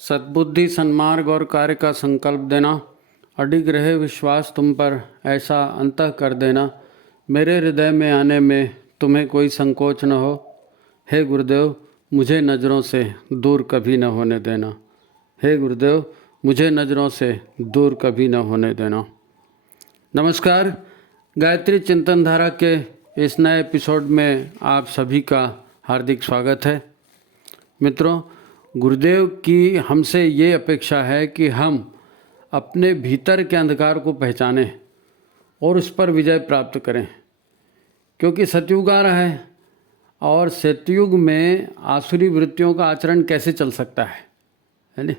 सद्बुद्धि, सन्मार्ग और कार्य का संकल्प देना, अडिग रहे विश्वास तुम पर, ऐसा अंतः कर देना, मेरे हृदय में आने में तुम्हें कोई संकोच न हो। हे गुरुदेव, मुझे नज़रों से दूर कभी न होने देना। हे गुरुदेव, मुझे नज़रों से दूर कभी न होने देना। नमस्कार, गायत्री चिंतन धारा के इस नए एपिसोड में आप सभी का हार्दिक स्वागत है। मित्रों, गुरुदेव की हमसे ये अपेक्षा है कि हम अपने भीतर के अंधकार को पहचानें और उस पर विजय प्राप्त करें, क्योंकि सतयुग आ रहा है और सतयुग में आसुरी वृत्तियों का आचरण कैसे चल सकता है नहीं?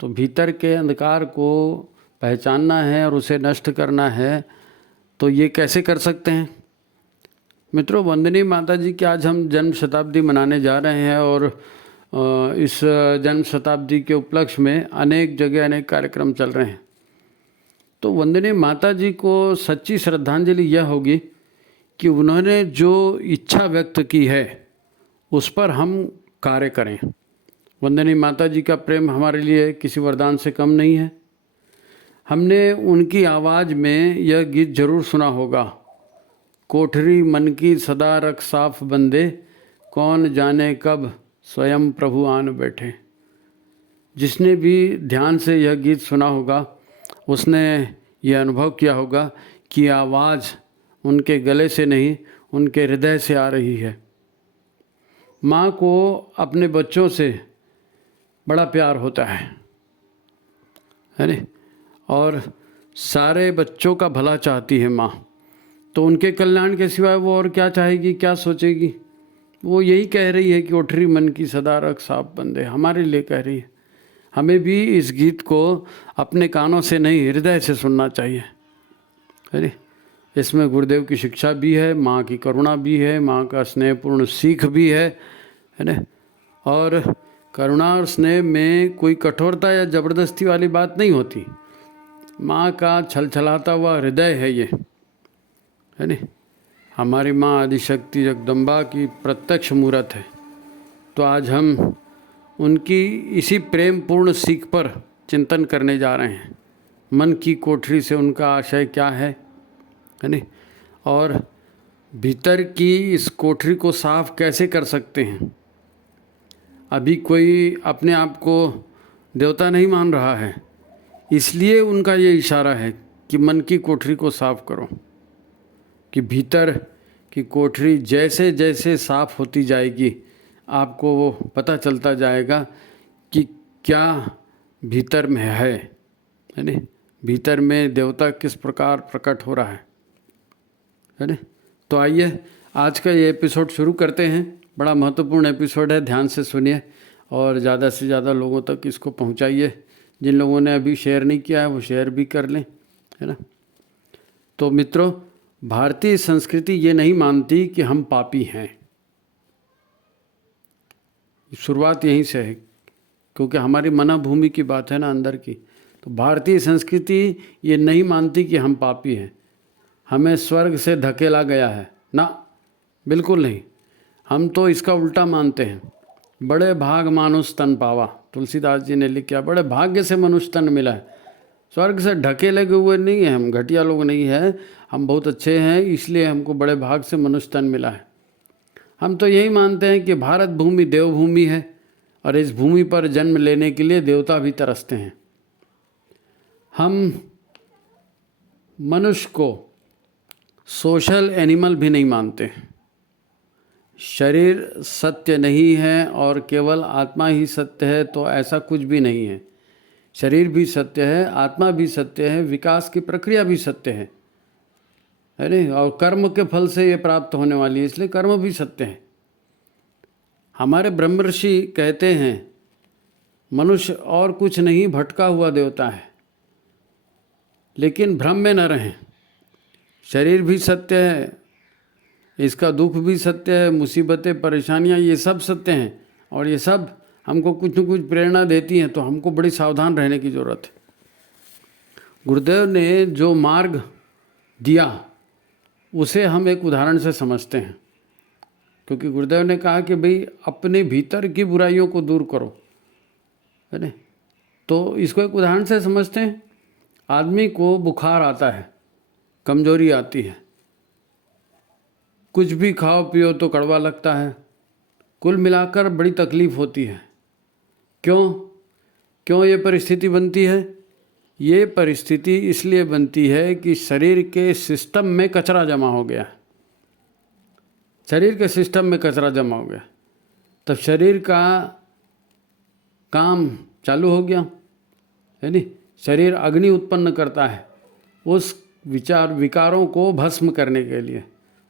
तो भीतर के अंधकार को पहचानना है और उसे नष्ट करना है, तो ये कैसे कर सकते हैं? मित्रों, वंदनीय माता जी की आज हम जन्म शताब्दी मनाने जा रहे हैं और इस जन्म शताब्दी के उपलक्ष्य में अनेक जगह अनेक कार्यक्रम चल रहे हैं। तो वंदनीय माता जी को सच्ची श्रद्धांजलि यह होगी कि उन्होंने जो इच्छा व्यक्त की है उस पर हम कार्य करें। वंदनीय माता जी का प्रेम हमारे लिए किसी वरदान से कम नहीं है। हमने उनकी आवाज़ में यह गीत जरूर सुना होगा, कोठरी मन की सदा रख साफ बंदे, कौन जाने कब स्वयं प्रभु आन बैठे। जिसने भी ध्यान से यह गीत सुना होगा उसने यह अनुभव किया होगा कि आवाज़ उनके गले से नहीं, उनके हृदय से आ रही है। माँ को अपने बच्चों से बड़ा प्यार होता है नहीं? और सारे बच्चों का भला चाहती है माँ। तो उनके कल्याण के सिवाय वो और क्या चाहेगी, क्या सोचेगी? वो यही कह रही है कि कोठरी मन की सदा रख साफ बंदे, हमारे लिए कह रही है। हमें भी इस गीत को अपने कानों से नहीं, हृदय से सुनना चाहिए, है नी? इसमें गुरुदेव की शिक्षा भी है, माँ की करुणा भी है, माँ का स्नेहपूर्ण सीख भी है ना? और करुणा और स्नेह में कोई कठोरता या ज़बरदस्ती वाली बात नहीं होती। माँ का छलछलाता हुआ हृदय है ये, है नी? हमारी माँ आदिशक्ति जगदम्बा की प्रत्यक्ष मूर्त है। तो आज हम उनकी इसी प्रेम पूर्ण सीख पर चिंतन करने जा रहे हैं। मन की कोठरी से उनका आशय क्या है नहीं? और भीतर की इस कोठरी को साफ कैसे कर सकते हैं? अभी कोई अपने आप को देवता नहीं मान रहा है, इसलिए उनका ये इशारा है कि मन की कोठरी को साफ करो। कि भीतर की कोठरी जैसे जैसे साफ होती जाएगी आपको वो पता चलता जाएगा कि क्या भीतर में है नहीं? भीतर में देवता किस प्रकार प्रकट हो रहा है नहीं? तो आइए आज का ये एपिसोड शुरू करते हैं। बड़ा महत्वपूर्ण एपिसोड है, ध्यान से सुनिए और ज़्यादा से ज़्यादा लोगों तक इसको पहुंचाइए। जिन लोगों ने अभी शेयर नहीं किया है वो शेयर भी कर लें, है ना? तो मित्रों, भारतीय संस्कृति ये नहीं मानती कि हम पापी हैं। शुरुआत यहीं से है, क्योंकि हमारी मनोभूमि की बात है ना, अंदर की। तो भारतीय संस्कृति ये नहीं मानती कि हम पापी हैं, हमें स्वर्ग से धकेला गया है ना, बिल्कुल नहीं। हम तो इसका उल्टा मानते हैं। बड़े भाग मानुष तन पावा, तुलसीदास जी ने लिखा, बड़े भाग्य से मनुष्य तन मिला है। स्वर्ग से ढकेले हुए नहीं हैं हम, घटिया लोग नहीं हैं, हम बहुत अच्छे हैं, इसलिए हमको बड़े भाग से मनुष्य तन मिला है। हम तो यही मानते हैं कि भारत भूमि देवभूमि है और इस भूमि पर जन्म लेने के लिए देवता भी तरसते हैं। हम मनुष्य को सोशल एनिमल भी नहीं मानते। शरीर सत्य नहीं है और केवल आत्मा ही सत्य है, तो ऐसा कुछ भी नहीं है। शरीर भी सत्य है, आत्मा भी सत्य है, विकास की प्रक्रिया भी सत्य है नहीं? और कर्म के फल से ये प्राप्त होने वाली है, इसलिए कर्म भी सत्य है। हमारे ब्रह्म ऋषि कहते हैं मनुष्य और कुछ नहीं, भटका हुआ देवता है। लेकिन भ्रम में न रहें, शरीर भी सत्य है, इसका दुख भी सत्य है, मुसीबतें परेशानियां ये सब सत्य हैं और ये सब हमको कुछ न कुछ प्रेरणा देती हैं। तो हमको बड़ी सावधान रहने की ज़रूरत है। गुरुदेव ने जो मार्ग दिया उसे हम एक उदाहरण से समझते हैं, क्योंकि गुरुदेव ने कहा कि भाई अपने भीतर की बुराइयों को दूर करो, है ना? तो इसको एक उदाहरण से समझते हैं। आदमी को बुखार आता है, कमजोरी आती है, कुछ भी खाओ पियो तो कड़वा लगता है, कुल मिलाकर बड़ी तकलीफ होती है। क्यों क्यों ये परिस्थिति बनती है? ये परिस्थिति इसलिए बनती है कि शरीर के सिस्टम में कचरा जमा हो गया। शरीर के सिस्टम में कचरा जमा हो गया, तब शरीर का काम चालू हो गया, है नहीं। शरीर अग्नि उत्पन्न करता है उस विकारों को भस्म करने के लिए।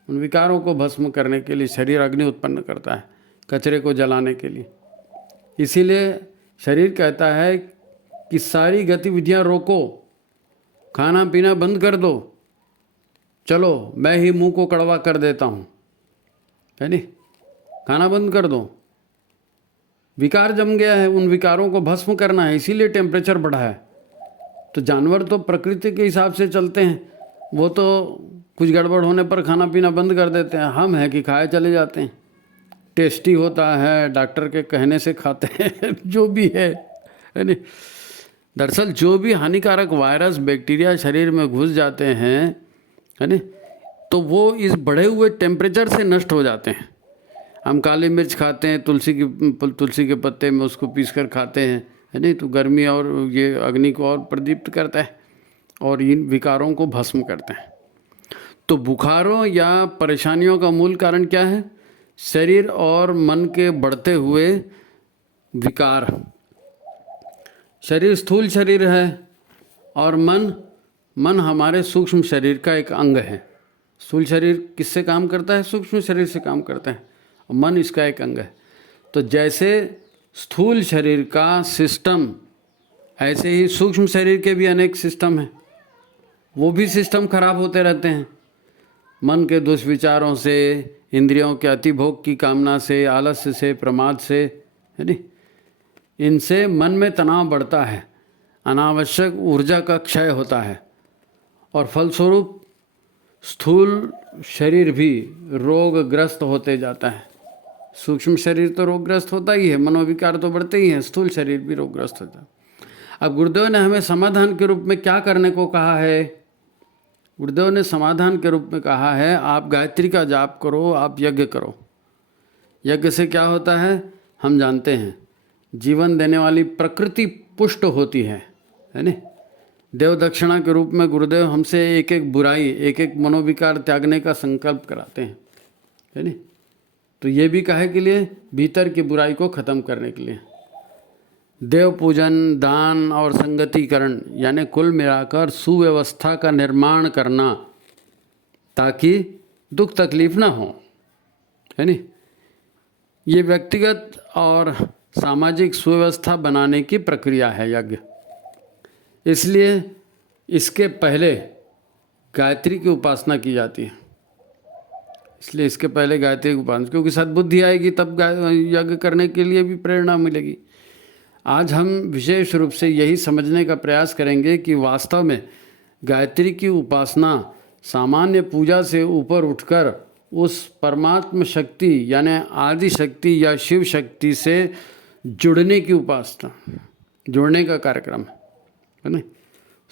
उन विकारों को भस्म करने के लिए शरीर अग्नि उत्पन्न करता है, कचरे को जलाने के लिए। इसीलिए शरीर कहता है कि सारी गतिविधियां रोको, खाना पीना बंद कर दो, चलो मैं ही मुंह को कड़वा कर देता हूँ, है नहीं, खाना बंद कर दो। विकार जम गया है, उन विकारों को भस्म करना है, इसीलिए टेम्परेचर बढ़ा है। तो जानवर तो प्रकृति के हिसाब से चलते हैं, वो तो कुछ गड़बड़ होने पर खाना पीना बंद कर देते हैं। हम हैं कि खाए चले जाते हैं, टेस्टी होता है, डॉक्टर के कहने से खाते हैं जो भी है नहीं। दरअसल जो भी हानिकारक वायरस बैक्टीरिया शरीर में घुस जाते हैं, है नहीं, तो वो इस बढ़े हुए टेम्परेचर से नष्ट हो जाते हैं। हम काली मिर्च खाते हैं, तुलसी के पत्ते में उसको पीस कर खाते हैं, है नहीं, तो गर्मी और ये अग्नि को और प्रदीप्त करता है और इन विकारों को भस्म करते हैं। तो बुखारों या परेशानियों का मूल कारण क्या है? शरीर और मन के बढ़ते हुए विकार। शरीर स्थूल शरीर है और मन हमारे सूक्ष्म शरीर का एक अंग है। स्थूल शरीर किससे काम करता है? सूक्ष्म शरीर से काम करता है, और मन इसका एक अंग है। तो जैसे स्थूल शरीर का सिस्टम, ऐसे ही सूक्ष्म शरीर के भी अनेक सिस्टम हैं, वो भी सिस्टम खराब होते रहते हैं। मन के दुष्विचारों से, इंद्रियों के अतिभोग की कामना से, आलस्य से, प्रमाद से, है नहीं, इनसे मन में तनाव बढ़ता है, अनावश्यक ऊर्जा का क्षय होता है और फलस्वरूप स्थूल शरीर भी रोगग्रस्त होते जाता है। सूक्ष्म शरीर तो रोगग्रस्त होता ही है, मनोविकार तो बढ़ते ही हैं, स्थूल शरीर भी रोगग्रस्त होता है। अब गुरुदेव ने हमें समाधान के रूप में क्या करने को कहा है? गुरुदेव ने समाधान के रूप में कहा है, आप गायत्री का जाप करो, आप यज्ञ करो। यज्ञ से क्या होता है हम जानते हैं, जीवन देने वाली प्रकृति पुष्ट होती है नहीं। देव दक्षिणा के रूप में गुरुदेव हमसे एक एक बुराई, एक एक मनोविकार त्यागने का संकल्प कराते हैं, है नहीं। तो ये भी काहे के लिए? भीतर की बुराई को ख़त्म करने के लिए। देव पूजन, दान और संगतिकरण, यानी कुल मिलाकर सुव्यवस्था का निर्माण करना, ताकि दुख तकलीफ ना हो, है नहीं। ये व्यक्तिगत और सामाजिक सुव्यवस्था बनाने की प्रक्रिया है यज्ञ। इसलिए इसके पहले गायत्री की उपासना की जाती है। इसलिए इसके पहले गायत्री की उपासना, क्योंकि सद्बुद्धि आएगी तब यज्ञ करने के लिए भी प्रेरणा मिलेगी। आज हम विशेष रूप से यही समझने का प्रयास करेंगे कि वास्तव में गायत्री की उपासना सामान्य पूजा से ऊपर उठकर उस परमात्म शक्ति यानी आदि शक्ति या शिव शक्ति से जुड़ने की उपासना, जुड़ने का कार्यक्रम है ना।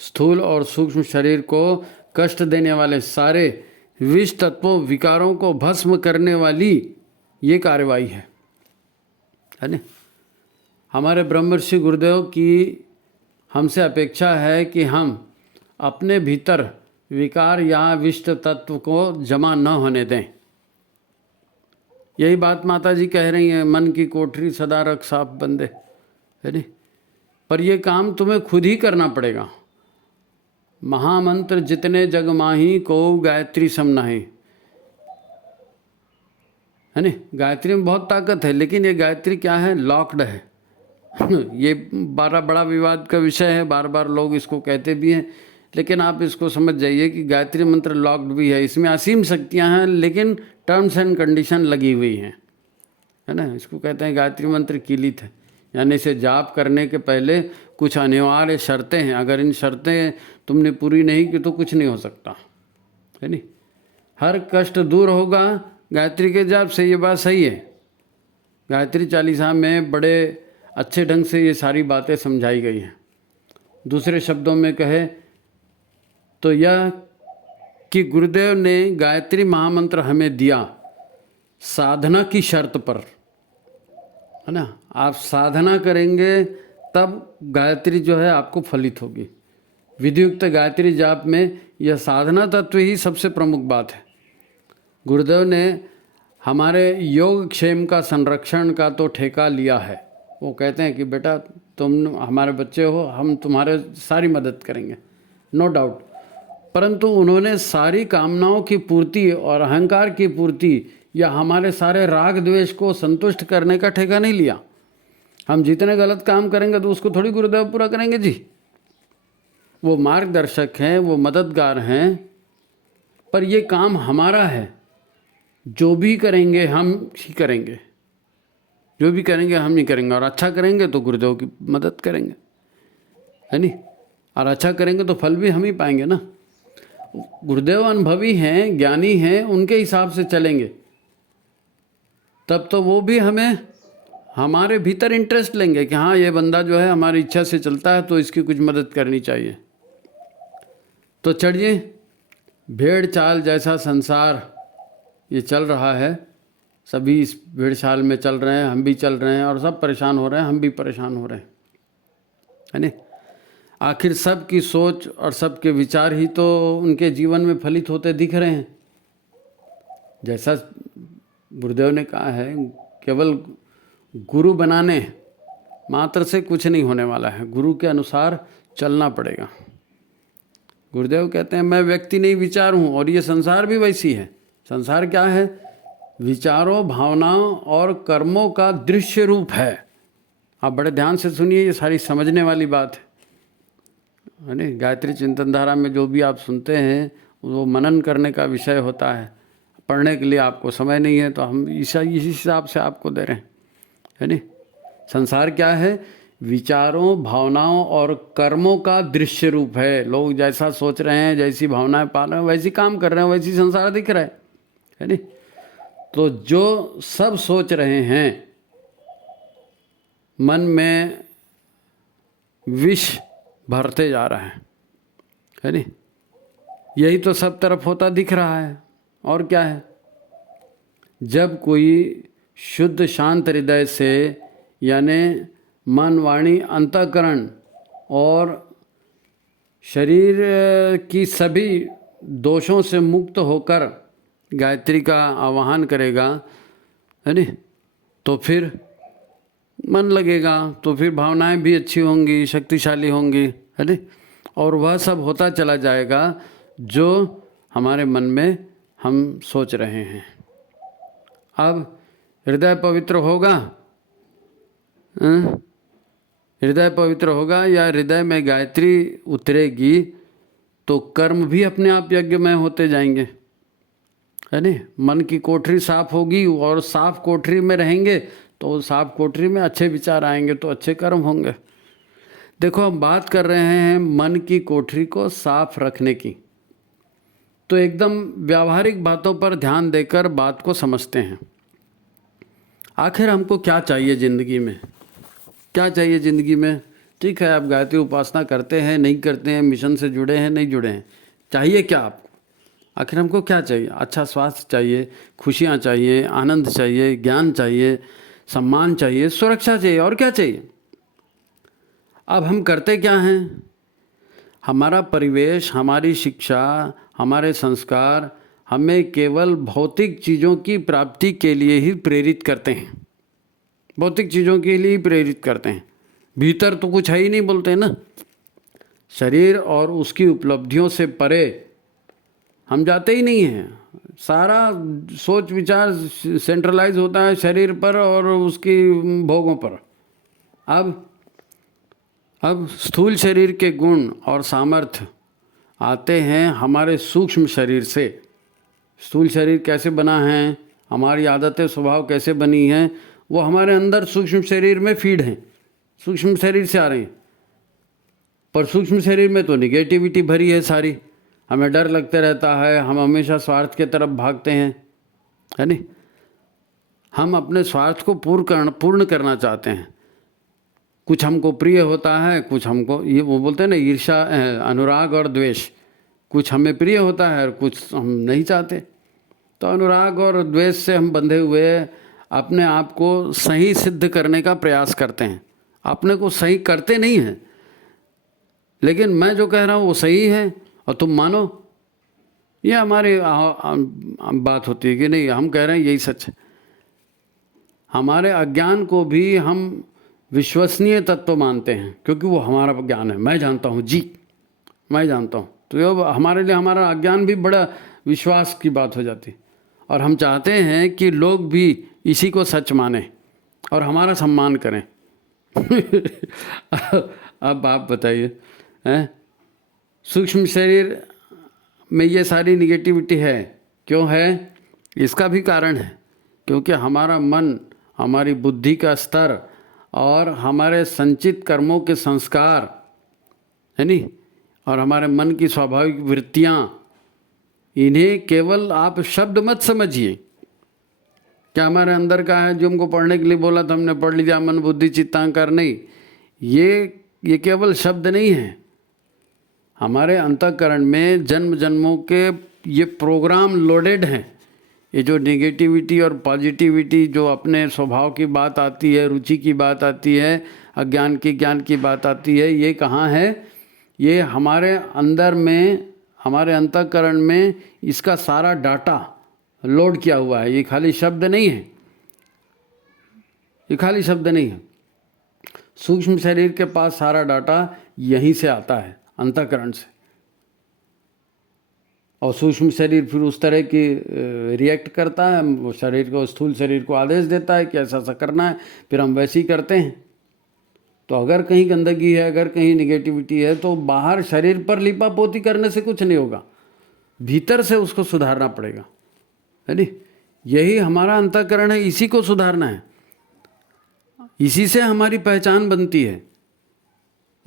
स्थूल और सूक्ष्म शरीर को कष्ट देने वाले सारे विष तत्वों, विकारों को भस्म करने वाली ये कार्यवाही है ना। हमारे ब्रह्मर्षि गुरुदेव की हमसे अपेक्षा है कि हम अपने भीतर विकार या विष्ट तत्व को जमा न होने दें। यही बात माता जी कह रही हैं, मन की कोठरी सदा रख साफ बंदे, है नहीं। पर ये काम तुम्हें खुद ही करना पड़ेगा। महामंत्र जितने जग माही को गायत्री सम नाही, है नहीं। गायत्री में बहुत ताकत है, लेकिन ये गायत्री क्या है? लॉक्ड है। ये बड़ा विवाद का विषय है, बार बार लोग इसको कहते भी हैं, लेकिन आप इसको समझ जाइए कि गायत्री मंत्र लॉक्ड भी है। इसमें असीम शक्तियां हैं, लेकिन टर्म्स एंड कंडीशन लगी हुई हैं, है ना। इसको कहते हैं गायत्री मंत्र कीलित है, यानी इसे जाप करने के पहले कुछ अनिवार्य शर्तें हैं। अगर इन शर्तें तुमने पूरी नहीं की तो कुछ नहीं हो सकता, है नहीं। हर कष्ट दूर होगा गायत्री के जाप से, ये बात सही है। गायत्री चालीसा में बड़े अच्छे ढंग से ये सारी बातें समझाई गई हैं। दूसरे शब्दों में कहे तो यह कि गुरुदेव ने गायत्री महामंत्र हमें दिया साधना की शर्त पर, है ना। आप साधना करेंगे तब गायत्री जो है आपको फलित होगी। विधियुक्त गायत्री जाप में यह साधना तत्व ही सबसे प्रमुख बात है। गुरुदेव ने हमारे योग क्षेम का संरक्षण का तो ठेका लिया है। वो कहते हैं कि बेटा तुम हमारे बच्चे हो, हम तुम्हारे सारी मदद करेंगे, नो डाउट। परंतु उन्होंने सारी कामनाओं की पूर्ति और अहंकार की पूर्ति या हमारे सारे राग द्वेष को संतुष्ट करने का ठेका नहीं लिया। हम जितने गलत काम करेंगे तो उसको थोड़ी गुरुदेव पूरा करेंगे जी। वो मार्गदर्शक हैं, वो मददगार हैं, पर ये काम हमारा है। जो भी करेंगे हम ही करेंगे, जो भी करेंगे हम ही करेंगे। और अच्छा करेंगे तो गुरुदेव की मदद करेंगे, है नहीं। और अच्छा करेंगे तो फल भी हम ही पाएंगे ना। गुरुदेव अनुभवी हैं, ज्ञानी हैं, उनके हिसाब से चलेंगे तब तो वो भी हमें हमारे भीतर इंटरेस्ट लेंगे कि हाँ ये बंदा जो है हमारी इच्छा से चलता है तो इसकी कुछ मदद करनी चाहिए। तो चढ़िए, भेड़ चाल जैसा संसार ये चल रहा है, सभी इस भेड़ चाल में चल रहे हैं, हम भी चल रहे हैं और सब परेशान हो रहे हैं, हम भी परेशान हो रहे हैं, है नहीं। आखिर सब की सोच और सब के विचार ही तो उनके जीवन में फलित होते दिख रहे हैं। जैसा गुरुदेव ने कहा है, केवल गुरु बनाने मात्र से कुछ नहीं होने वाला है, गुरु के अनुसार चलना पड़ेगा। गुरुदेव कहते हैं मैं व्यक्ति नहीं विचार हूँ, और ये संसार भी वैसी है। संसार क्या है? विचारों, भावनाओं और कर्मों का दृश्य रूप है। आप बड़े ध्यान से सुनिए, ये सारी समझने वाली बात है नहीं। गायत्री चिंतन धारा में जो भी आप सुनते हैं वो मनन करने का विषय होता है। पढ़ने के लिए आपको समय नहीं है तो हम इसी हिसाब से आपको दे रहे हैं, है नहीं। संसार क्या है? विचारों, भावनाओं और कर्मों का दृश्य रूप है। लोग जैसा सोच रहे हैं, जैसी भावनाएं पाल रहे हैं, वैसी काम कर रहे हैं, वैसी संसार दिख रहा है नहीं। तो जो सब सोच रहे हैं, मन में विष भरते जा रहा है नहीं। यही तो सब तरफ होता दिख रहा है। और क्या है? जब कोई शुद्ध शांत हृदय से, यानी मन, वाणी, अंतःकरण और शरीर की सभी दोषों से मुक्त होकर गायत्री का आवाहन करेगा, है नहीं, तो फिर मन लगेगा, तो फिर भावनाएं भी अच्छी होंगी, शक्तिशाली होंगी, है नहीं। और वह सब होता चला जाएगा जो हमारे मन में हम सोच रहे हैं। अब हृदय पवित्र होगा, हृदय पवित्र होगा या हृदय में गायत्री उतरेगी तो कर्म भी अपने आप यज्ञमय होते जाएंगे, है नहीं। मन की कोठरी साफ होगी और साफ कोठरी में रहेंगे तो साफ कोठरी में अच्छे विचार आएंगे तो अच्छे कर्म होंगे। देखो, हम बात कर रहे हैं मन की कोठरी को साफ रखने की, तो एकदम व्यावहारिक बातों पर ध्यान देकर बात को समझते हैं। आखिर हमको क्या चाहिए ज़िंदगी में? क्या चाहिए ज़िंदगी में? ठीक है, आप गायत्री उपासना करते हैं, नहीं करते हैं, मिशन से जुड़े हैं, नहीं जुड़े हैं, चाहिए क्या आपको? आखिर हमको क्या चाहिए? अच्छा स्वास्थ्य चाहिए, खुशियाँ चाहिए, आनंद चाहिए, ज्ञान चाहिए, सम्मान चाहिए, सुरक्षा चाहिए, और क्या चाहिए? अब हम करते क्या हैं? हमारा परिवेश, हमारी शिक्षा, हमारे संस्कार हमें केवल भौतिक चीज़ों की प्राप्ति के लिए ही प्रेरित करते हैं, भौतिक चीज़ों के लिए ही प्रेरित करते हैं। भीतर तो कुछ है ही नहीं, बोलते हैं ना। शरीर और उसकी उपलब्धियों से परे हम जाते ही नहीं हैं। सारा सोच विचार सेंट्रलाइज होता है शरीर पर और उसकी भोगों पर। अब स्थूल शरीर के गुण और सामर्थ्य आते हैं हमारे सूक्ष्म शरीर से। स्थूल शरीर कैसे बना है, हमारी आदतें स्वभाव कैसे बनी हैं, वो हमारे अंदर सूक्ष्म शरीर में फीड हैं, सूक्ष्म शरीर से आ रहे हैं। पर सूक्ष्म शरीर में तो निगेटिविटी भरी है सारी, हमें डर लगते रहता है, हम हमेशा स्वार्थ के तरफ भागते हैं, है नहीं। हम अपने स्वार्थ को पूर्ण करना चाहते हैं। कुछ हमको प्रिय होता है, कुछ हमको, ये वो बोलते हैं ना ईर्ष्या, अनुराग और द्वेष, कुछ हमें प्रिय होता है और कुछ हम नहीं चाहते। तो अनुराग और द्वेष से हम बंधे हुए अपने आप को सही सिद्ध करने का प्रयास करते हैं, अपने को सही करते नहीं हैं। लेकिन मैं जो कह रहा हूँ वो सही है और तुम मानो, ये हमारी बात होती है कि नहीं, हम कह रहे हैं यही सच है। हमारे अज्ञान को भी हम विश्वसनीय तत्व मानते हैं क्योंकि वो हमारा ज्ञान है। मैं जानता हूँ जी, मैं जानता हूँ, तो ये हमारे लिए हमारा अज्ञान भी बड़ा विश्वास की बात हो जाती है। और हम चाहते हैं कि लोग भी इसी को सच माने और हमारा सम्मान करें। अब आप बताइए, हैं सूक्ष्म शरीर में ये सारी निगेटिविटी है, क्यों है? इसका भी कारण है, क्योंकि हमारा मन, हमारी बुद्धि का स्तर और हमारे संचित कर्मों के संस्कार है नहीं, और हमारे मन की स्वाभाविक वृत्तियाँ, इन्हें केवल आप शब्द मत समझिए। क्या हमारे अंदर का है जो हमको पढ़ने के लिए बोला था, हमने पढ़ लिया, मन बुद्धि चित्तांकार, नहीं, ये केवल शब्द नहीं है। हमारे अंतःकरण में जन्म जन्मों के ये प्रोग्राम लोडेड हैं। ये जो नेगेटिविटी और पॉजिटिविटी, जो अपने स्वभाव की बात आती है, रुचि की बात आती है, अज्ञान की ज्ञान की बात आती है, ये कहाँ है? ये हमारे अंदर में, हमारे अंतःकरण में इसका सारा डाटा लोड किया हुआ है। ये खाली शब्द नहीं है, ये खाली शब्द नहीं है। सूक्ष्म शरीर के पास सारा डाटा यहीं से आता है, अंतःकरण से। और सूक्ष्म शरीर फिर उस तरह की रिएक्ट करता है, वो शरीर को, स्थूल शरीर को आदेश देता है कि ऐसा ऐसा करना है, फिर हम वैसे ही करते हैं। तो अगर कहीं गंदगी है, अगर कहीं निगेटिविटी है, तो बाहर शरीर पर लिपा पोती करने से कुछ नहीं होगा, भीतर से उसको सुधारना पड़ेगा, है नहीं? यही हमारा अंतःकरण है, इसी को सुधारना है, इसी से हमारी पहचान बनती है।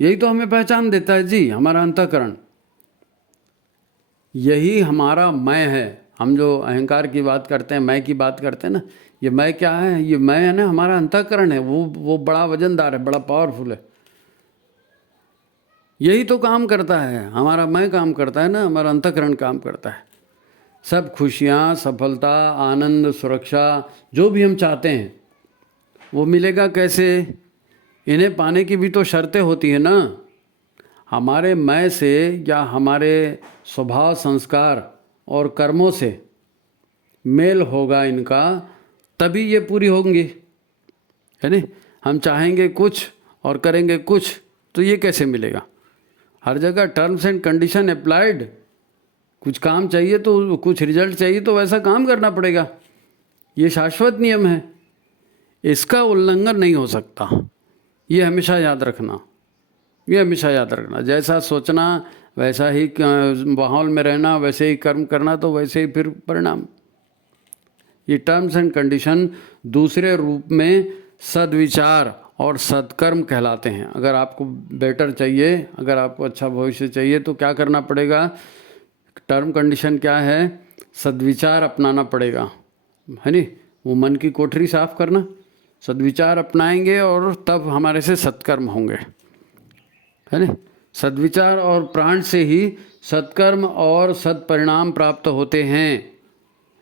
यही तो हमें पहचान देता है जी, हमारा अंतःकरण। यही हमारा मैं है। हम जो अहंकार की बात करते हैं, मैं की बात करते हैं ना, ये मैं क्या है? ये मैं है ना, हमारा अंतःकरण है। वो बड़ा वजनदार है, बड़ा पावरफुल है। यही तो काम करता है, हमारा मैं काम करता है ना, हमारा अंतःकरण काम करता है। सब खुशियाँ, सफलता, आनंद, सुरक्षा, जो भी हम चाहते हैं वो मिलेगा कैसे? इन्हें पाने की भी तो शर्तें होती है ना। हमारे मैं से या हमारे स्वभाव, संस्कार और कर्मों से मेल होगा इनका, तभी ये पूरी होंगी, है नहीं? हम चाहेंगे कुछ और करेंगे कुछ, तो ये कैसे मिलेगा? हर जगह टर्म्स एंड कंडीशन अप्लाइड। कुछ काम चाहिए तो, कुछ रिजल्ट चाहिए तो वैसा काम करना पड़ेगा। ये शाश्वत नियम है, इसका उल्लंघन नहीं हो सकता। ये हमेशा याद रखना, ये हमेशा याद रखना। जैसा सोचना वैसा ही माहौल में रहना, वैसे ही कर्म करना, तो वैसे ही फिर परिणाम। ये टर्म्स एंड कंडीशन दूसरे रूप में सद्विचार और सत्कर्म कहलाते हैं। अगर आपको बेटर चाहिए, अगर आपको अच्छा भविष्य चाहिए, तो क्या करना पड़ेगा? टर्म कंडीशन क्या है? सद्विचार अपनाना पड़ेगा, है नहीं? वो मन की कोठरी साफ करना, सद्विचार अपनाएंगे और तब हमारे से सत्कर्म होंगे, है नहीं? सद्विचार और प्राण से ही सत्कर्म और सत्परिणाम प्राप्त होते हैं।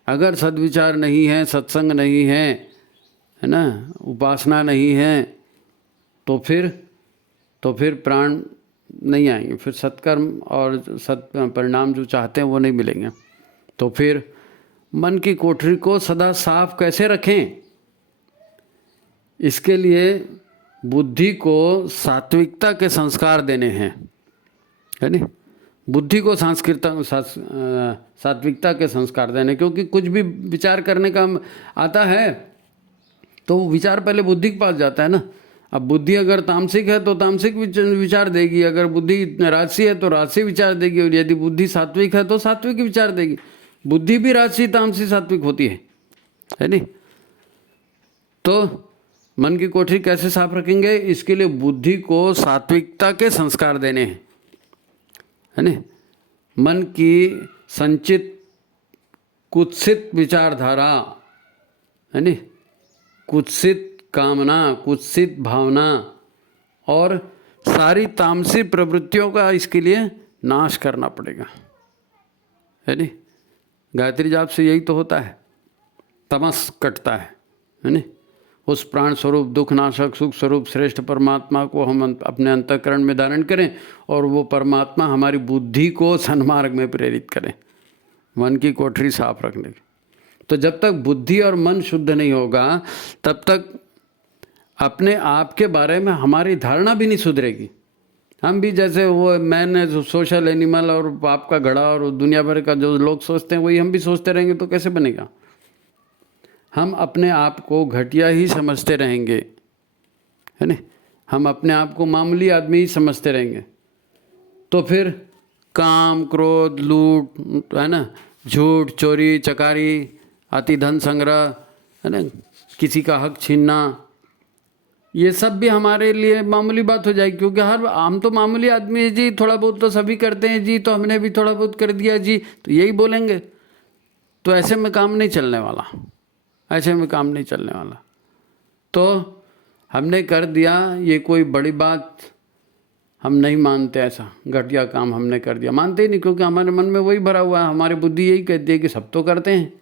अगर सद्विचार नहीं है, सत्संग नहीं है ना, उपासना नहीं है, तो फिर प्राण नहीं आएंगे, फिर सत्कर्म और सत् परिणाम जो चाहते हैं वो नहीं मिलेंगे। तो फिर मन की कोठरी को सदा साफ कैसे रखें? इसके लिए बुद्धि को सात्विकता के संस्कार देने हैं, है नहीं? बुद्धि को सात्विकता के संस्कार देने, क्योंकि कुछ भी विचार करने का आता है तो विचार पहले बुद्धि के पास जाता है ना। अब बुद्धि अगर तामसिक है तो तामसिक विचार देगी, अगर बुद्धि राजसी है तो राजसी विचार देगी, और यदि बुद्धि सात्विक है तो सात्विक विचार देगी। बुद्धि भी राजसी, तामसी, सात्विक होती है नहीं? तो मन की कोठरी कैसे साफ रखेंगे? इसके लिए बुद्धि को सात्विकता के संस्कार देने हैं, है नहीं? मन की संचित कुत्सित विचारधारा, है नहीं, कुत्सित कामना, कुत्सित भावना, और सारी तामसी प्रवृत्तियों का इसके लिए नाश करना पड़ेगा, है नहीं। गायत्री जाप से यही तो होता है, तमस कटता है नहीं। उस प्राण स्वरूप दुख नाशक सुख स्वरूप श्रेष्ठ परमात्मा को हम अपने अंतःकरण में धारण करें और वो परमात्मा हमारी बुद्धि को सन्मार्ग में प्रेरित करें, मन की कोठरी साफ रखने की। तो जब तक बुद्धि और मन शुद्ध नहीं होगा तब तक अपने आप के बारे में हमारी धारणा भी नहीं सुधरेगी। हम भी जैसे वो मैंने जो सोशल एनिमल और पाप का घड़ा और दुनिया भर का जो लोग सोचते हैं वही हम भी सोचते रहेंगे तो कैसे बनेगा। हम अपने आप को घटिया ही समझते रहेंगे, है ना। हम अपने आप को मामूली आदमी ही समझते रहेंगे तो फिर काम क्रोध लूट, है ना, झूठ चोरी चकारी अति धन संग्रह, है ना, किसी का हक छीनना, ये सब भी हमारे लिए मामूली बात हो जाएगी। क्योंकि हम तो मामूली आदमी है जी, थोड़ा बहुत तो सभी करते हैं जी, तो हमने भी थोड़ा बहुत कर दिया जी, तो यही बोलेंगे। तो ऐसे में काम नहीं चलने वाला, ऐसे में काम नहीं चलने वाला। तो हमने कर दिया, ये कोई बड़ी बात हम नहीं मानते, ऐसा घटिया काम हमने कर दिया मानते ही नहीं, क्योंकि हमारे मन में वही भरा हुआ है। हमारी बुद्धि यही कहती है कि सब तो करते हैं,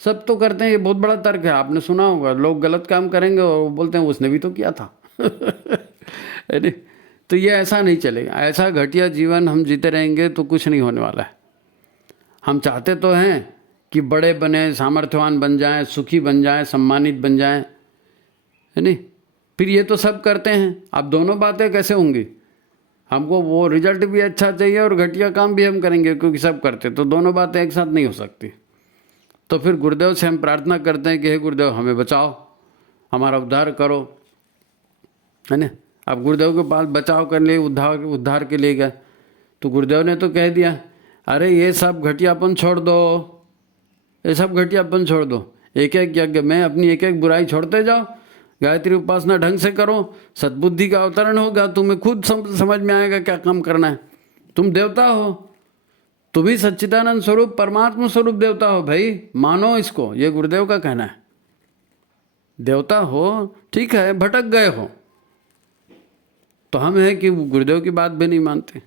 सब तो करते हैं। ये बहुत बड़ा तर्क है, आपने सुना होगा, लोग गलत काम करेंगे और बोलते हैं उसने भी तो किया था अरे तो ये ऐसा नहीं चलेगा। ऐसा घटिया जीवन हम जीते रहेंगे तो कुछ नहीं होने वाला है। हम चाहते तो हैं कि बड़े बने, सामर्थ्यवान बन जाएं, सुखी बन जाएं, सम्मानित बन जाएं, है नहीं। फिर ये तो सब करते हैं, अब दोनों बातें कैसे होंगी। हमको वो रिजल्ट भी अच्छा चाहिए और घटिया काम भी हम करेंगे, क्योंकि सब करते, तो दोनों बातें एक साथ नहीं हो सकती। तो फिर गुरुदेव से हम प्रार्थना करते हैं कि हे गुरुदेव हमें बचाओ, हमारा उद्धार करो, है ना। अब गुरुदेव के पास बचाव कर लिए, उद्धार के लिए गए तो गुरुदेव ने तो कह दिया अरे ये सब घटियापन छोड़ दो, ये सब घटियापन छोड़ दो, एक एक यज्ञ में अपनी एक एक बुराई छोड़ते जाओ, गायत्री उपासना ढंग से करो, सद्बुद्धि का अवतरण होगा, तुम्हें खुद समझ में आएगा क्या काम करना है। तुम देवता हो, तुम ही सच्चिदानंद स्वरूप परमात्मा स्वरूप देवता हो भाई, मानो इसको, ये गुरुदेव का कहना है। देवता हो ठीक है, भटक गए हो तो हम हैं कि गुरुदेव की बात भी नहीं मानते,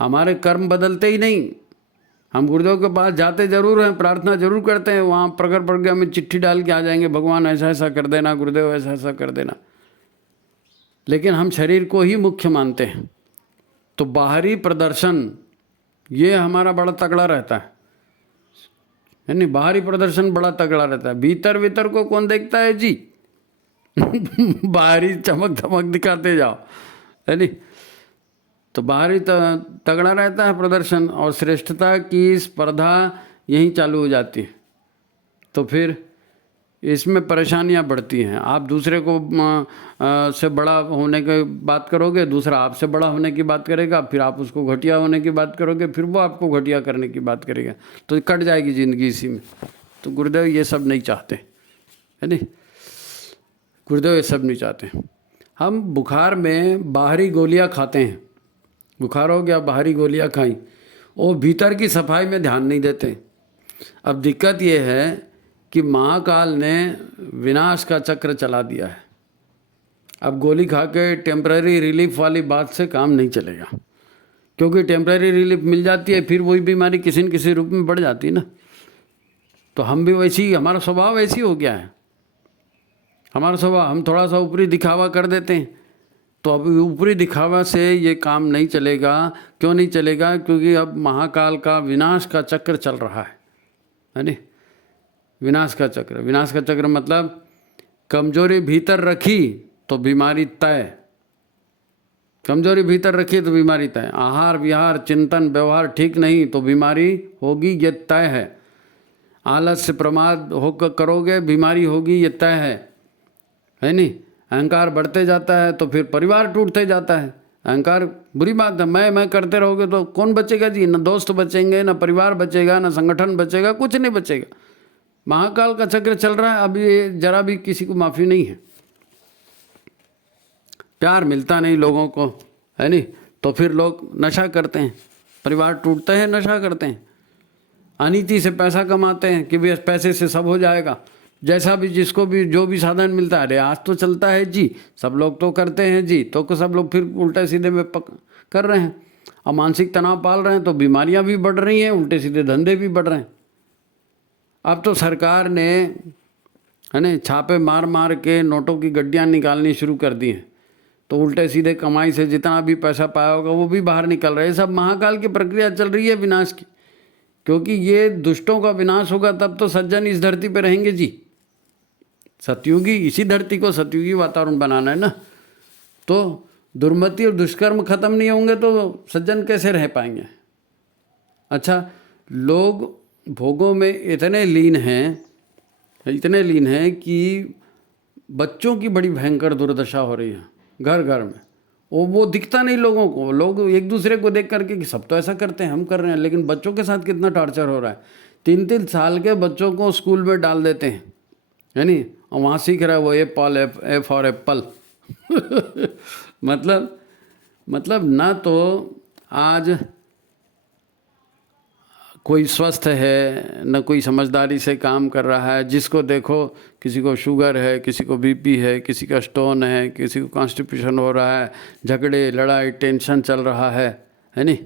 हमारे कर्म बदलते ही नहीं। हम गुरुदेव के पास जाते जरूर हैं, प्रार्थना जरूर करते हैं, वहाँ प्रकट प्रज्ञा में चिट्ठी डाल के आ जाएंगे, भगवान ऐसा ऐसा कर देना, गुरुदेव ऐसा ऐसा कर देना, लेकिन हम शरीर को ही मुख्य मानते हैं। तो बाहरी प्रदर्शन ये हमारा बड़ा तगड़ा रहता है नहीं, बाहरी प्रदर्शन बड़ा तगड़ा रहता है, भीतर भीतर को कौन देखता है जी बाहरी चमक धमक दिखाते जाओ, है नहीं। तो बाहरी तगड़ा रहता है प्रदर्शन, और श्रेष्ठता की स्पर्धा यहीं चालू हो जाती है। तो फिर इसमें परेशानियां बढ़ती हैं। आप दूसरे को से बड़ा होने की बात करोगे, दूसरा आपसे बड़ा होने की बात करेगा, फिर आप उसको घटिया होने की बात करोगे, फिर वो आपको घटिया करने की बात करेगा, तो कट जाएगी ज़िंदगी इसी में। तो गुरुदेव ये सब नहीं चाहते, है नहीं, गुरुदेव ये सब नहीं चाहते। हम बुखार में बाहरी गोलियां खाते हैं, बुखार हो गया बाहरी गोलियां खाई, वो भीतर की सफाई में ध्यान नहीं देते। अब दिक्कत ये है कि महाकाल ने विनाश का चक्र चला दिया है। अब गोली खा के टेम्पररी रिलीफ वाली बात से काम नहीं चलेगा, क्योंकि टेम्पररी रिलीफ मिल जाती है, फिर वही बीमारी किसी न किसी रूप में बढ़ जाती है ना। तो हम भी वैसी, हमारा स्वभाव ऐसी हो गया है, हमारा स्वभाव, हम थोड़ा सा ऊपरी दिखावा कर देते हैं। तो अब ऊपरी दिखावा से ये काम नहीं चलेगा। क्यों नहीं चलेगा? क्योंकि अब महाकाल का विनाश का चक्र चल रहा है नहीं। विनाश का चक्र, विनाश का चक्र मतलब कमजोरी भीतर रखी तो बीमारी तय, कमजोरी भीतर रखी तो बीमारी तय। आहार विहार चिंतन व्यवहार ठीक नहीं तो बीमारी होगी, ये तय है। आलस्य प्रमाद होकर करोगे बीमारी होगी, ये तय है नहीं। अहंकार बढ़ते जाता है तो फिर परिवार टूटते जाता है। अहंकार बुरी बात है, मैं करते रहोगे तो कौन बचेगा जी? ना दोस्त बचेंगे, ना परिवार बचेगा, ना संगठन बचेगा, कुछ नहीं बचेगा। महाकाल का चक्र चल रहा है, अब ये जरा भी किसी को माफ़ी नहीं है। प्यार मिलता नहीं लोगों को, है नहीं, तो फिर लोग नशा करते हैं, परिवार टूटते हैं, नशा करते हैं, अनीति से पैसा कमाते हैं कि भी पैसे से सब हो जाएगा, जैसा भी जिसको भी जो भी साधन मिलता है, अरे आज तो चलता है जी, सब लोग तो करते हैं जी, तो सब लोग फिर उल्टे सीधे में कर रहे हैं। और मानसिक तनाव पाल रहे हैं तो बीमारियां भी बढ़ रही हैं, उल्टे सीधे धंधे भी बढ़ रहे हैं। अब तो सरकार ने, है ना, छापे मार मार के नोटों की गड्डियाँ निकालनी शुरू कर दी हैं, तो उल्टे सीधे कमाई से जितना भी पैसा पाया होगा वो भी बाहर निकल रहा है। सब महाकाल की प्रक्रिया चल रही है विनाश की, क्योंकि ये दुष्टों का विनाश होगा तब तो सज्जन इस धरती पे रहेंगे जी। सतयुगी, इसी धरती को सतयुगी वातावरण बनाना है ना। तो दुर्मति और दुष्कर्म खत्म नहीं होंगे तो सज्जन कैसे रह पाएंगे। अच्छा, लोग भोगों में इतने लीन हैं कि बच्चों की बड़ी भयंकर दुर्दशा हो रही है घर घर में। वो दिखता नहीं लोगों को, लोग एक दूसरे को देख करके कि सब तो ऐसा करते हैं, हम कर रहे हैं, लेकिन बच्चों के साथ कितना टॉर्चर हो रहा है। 3-3 साल के बच्चों को स्कूल में डाल देते हैं, है नहीं, और वहाँ सीख रहा है वो ए फॉर एप्पल मतलब ना तो आज कोई स्वस्थ है, न कोई समझदारी से काम कर रहा है। जिसको देखो, किसी को शुगर है, किसी को बीपी है, किसी का स्टोन है, किसी को कॉन्स्टिपेशन हो रहा है, झगड़े लड़ाई टेंशन चल रहा है नहीं।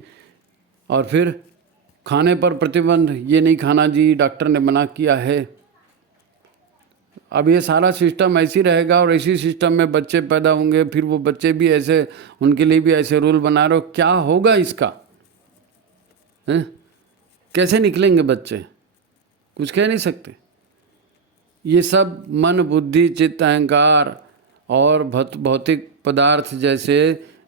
और फिर खाने पर प्रतिबंध, ये नहीं खाना जी, डॉक्टर ने मना किया है। अब ये सारा सिस्टम ऐसी रहेगा और इसी सिस्टम में बच्चे पैदा होंगे, फिर वो बच्चे भी ऐसे, उनके लिए भी ऐसे रूल बना रहे हो। क्या होगा इसका, है? कैसे निकलेंगे बच्चे, कुछ कह नहीं सकते। ये सब मन बुद्धि चित्त अहंकार और भौतिक पदार्थ जैसे